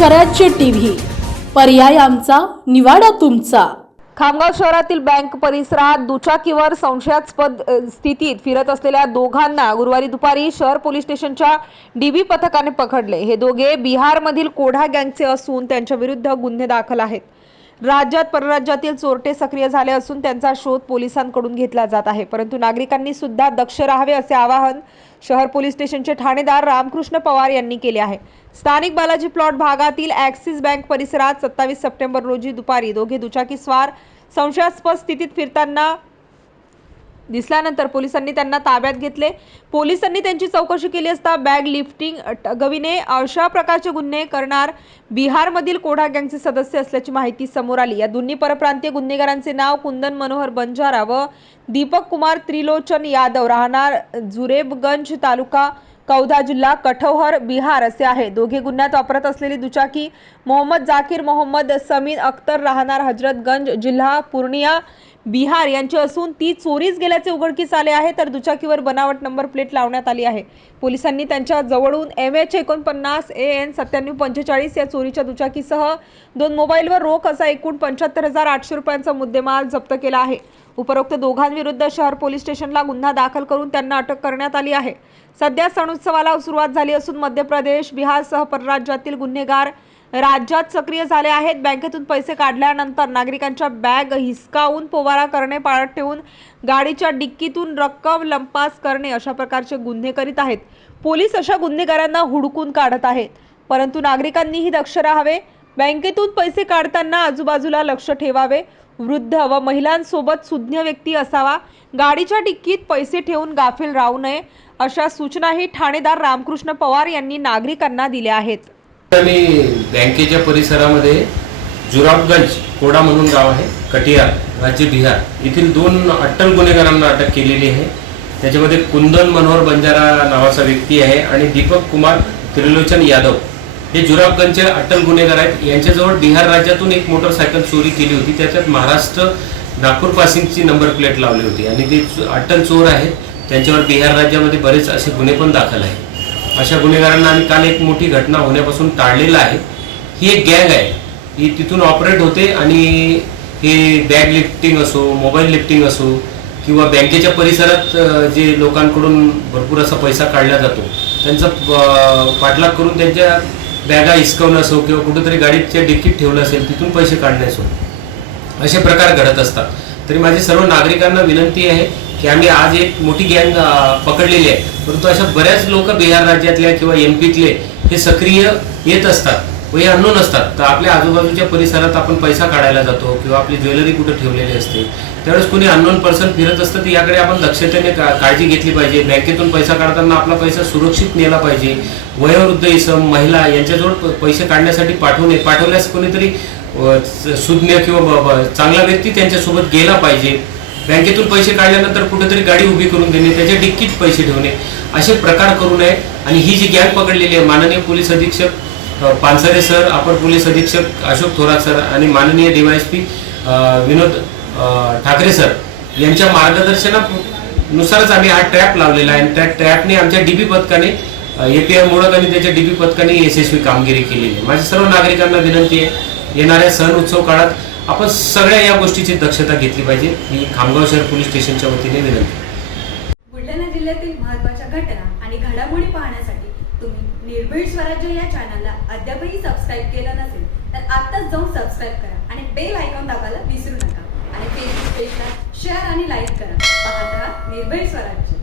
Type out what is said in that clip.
स्वराज्य टीव्ही. पर्याय आमचा निवाडा तुमचा. खामगाव शहरातील बँक परिसरात दुचाकीवर संशयास्पद स्थितीत फिरत असलेल्या दोघांना गुरुवारी दुपारी शहर पोलीस स्टेशनच्या डीबी पथकाने पकडले. हे दोघे बिहारमधील कोढा गँगचे असून त्यांच्या विरुद्ध गुन्हे दाखल आहेत. राज्यात परराज्यातील चोरटे सक्रिय झाले असून त्यांचा शोध पोलिसांकडून घेतला जात आहे. परंतु नागरिकांनी सुद्धा दक्ष राहावे असे आवाहन शहर पोलीस स्टेशनचे ठाणेदार रामकृष्ण पवार यांनी केले आहे. स्थानिक बालाजी प्लॉट भागातील ॲक्सिस बँक परिसरात सत्तावीस सप्टेंबर रोजी दुपारी दोघे दुचाकी स्वार संशयास्पद स्थितीत फिरताना दिसल्यानंतर पोलिसांनी त्यांना ताब्यात घेतले. पोलिसांनी त्यांची चौकशी केली असता बॅग लिफ्टिंग टगविणे अशा प्रकारचे गुन्हे करणार बिहारमधील कोढा गँगचे सदस्य असल्याची माहिती समोर आली. या दोन्ही परप्रांतीय गुन्हेगारांचे नाव कुंदन मनोहर बंजारा व दीपक कुमार त्रिलोचन यादव. राहणार जुरेबगंज तालुका कौधा जिल्हा कठौहर बिहार असे आहे. दोघे गुन्ह्यात वापरत असलेली दुचाकी मोहम्मद जाकीर मोहम्मद समीन अख्तर राहणार हजरतगंज जिल्हा पूर्णिया बिहार यांची असून ती चोरीच गेल्याचे उघडकीस आले आहे तर दुचाकीवर बनावट नंबर प्लेट लावण्यात आली आहे. पोलिसांनी त्यांच्या जवळून एम एच एकोणपन्नास ए एन सत्त्याण्णव पंचेचाळीस या चोरीच्या दुचाकीसह दोन मोबाईलवर रोख असा एकूण पंच्याहत्तर हजार आठशे रुपयांचा मुद्देमाल जप्त केला आहे. उपरोक्त दोघांविरुद्ध शहर पोलीस स्टेशनला गुन्हा दाखल करून त्यांना अटक करण्यात आली आहे. सध्या सण उत्सवाला सुरुवात झाली असून मध्य प्रदेश बिहारसह परराज्यातील गुन्हेगार राज्यात सक्रिय झाले आहेत. बँकेतून पैसे काढल्यानंतर नागरिकांच्या बॅग हिसकावून पोवारा करणे पाळत ठेवून गाडीच्या डिक्कीतून रक्कम लंपास करणे अशा प्रकारचे गुन्हे करीत आहेत. पोलीस अशा गुन्हेगारांना हुडकून काढत आहेत. परंतु नागरिकांनीही दक्ष राहावे. बँकेतून पैसे काढताना आजूबाजूला लक्ष ठेवावे. वृद्ध व महिलांसोबत सुज्ञ व्यक्ती असावा. गाडीच्या डिक्कीत पैसे ठेवून गाफील राहू नये अशा सूचनाही ठाणेदार रामकृष्ण पवार यांनी नागरिकांना दिल्या आहेत. मी बँकेच्या परिसरामध्ये जुराबगंज कोडा म्हणून गाव आहे कटियार राज्य बिहार. येथील दोन अट्टल गुन्हेगारांना अटक केलेली आहे. त्याच्यामध्ये कुंदन मनोहर बंजारा नावाचा व्यक्ती आहे आणि दीपक कुमार त्रिलोचन यादव. हे जुराबगंजचे अट्टल गुन्हेगार आहेत. यांच्याजवळ बिहार राज्यातून एक मोटरसायकल चोरी केली होती. त्याच्यात महाराष्ट्र नागपूर पासिंगची नंबर प्लेट लावली होती. आणि ते अट्टल चोर आहेत. त्यांच्यावर बिहार राज्यामध्ये बरेच असे गुन्हे पण दाखल आहेत. अशा गुन्हेगारांना आम्ही काल एक मोठी घटना होण्यापासून टाळलेलं आहे. ही एक गँग आहे. ही तिथून ऑपरेट होते आणि हे बॅग लिफ्टिंग असो मोबाईल लिफ्टिंग असो किंवा बँकेच्या परिसरात जे लोकांकडून भरपूर असा पैसा काढला जातो त्यांचा पाठलाग करून त्यांच्या बॅगा हिसकवणं असो किंवा कुठेतरी गाडीच्या डिक्कीत ठेवलं असेल तिथून पैसे काढणे असो असे प्रकार घडत असतात. तरी माझी सर्व नागरिकांना विनंती आहे की आम्ही आज एक मोठी गँग पकडलेली आहे. परंतु अशा बऱ्याच लोक बिहार राज्यातल्या किंवा एम पीतले हे सक्रिय येत असतात व हे अननोन असतात. तर आपल्या आजूबाजूच्या परिसरात आपण पैसा काढायला जातो किंवा आपली ज्वेलरी कुठं ठेवलेली असते. त्यावेळेस कोणी अननोन पर्सन फिरत असतं तर याकडे आपण दक्षतेने का- काळजी घेतली पाहिजे. बँकेतून पैसा काढताना आपला पैसा सुरक्षित नेला पाहिजे. वयोवृद्ध इसम महिला यांच्याजवळ प- पैसे काढण्यासाठी पाठवू नये पाठवल्यास कोणीतरी सुज्ञ किंवा चांगला व्यक्ती त्यांच्यासोबत गेला पाहिजे. बँकेतून पैसे काढल्यानंतर कुठेतरी गाडी उभी करून देणे त्याच्या डिक्कीत पैसे ठेवणे असे प्रकार करू नये. आणि ही जी गॅंग पकडलेली आहे माननीय पोलीस अधीक्षक पानसरे सर अपर पोलीस अधीक्षक अशोक थोरात सर आणि माननीय डीवायएसपी विनोद ठाकरे सर यांच्या मार्गदर्शनानुसारच आम्ही हा ट्रॅप लावलेला आहे. आणि त्या ट्रॅपने आमच्या डीबी पथकाने एपीआय मोडक आणि त्याच्या डीबी पथकाने यशस्वी कामगिरी केलेली आहे. माझ्या सर्व नागरिकांना विनंती आहे येणाऱ्या सण उत्सव काळात आपण सगळ्या या गोष्टीची दक्षता घेतली पाहिजे. ही खामगाव शहर पोलीस स्टेशनच्या वतीने विनंती. बुलढाणा जिल्ह्यातील महत्त्वाच्या घटना आणि घडामोडी पाहण्यासाठी तुम्ही निर्भीड स्वराज्य या चॅनलला अद्यापही सबस्क्राईब केलं नसेल तर आत्ताच जाऊन सबस्क्राईब करा आणि बेल आयकॉन दाबायला विसरू नका. आणि फेसबुक पेजला शेअर आणि लाईक करा. पाहत राहा निर्भीड स्वराज्य.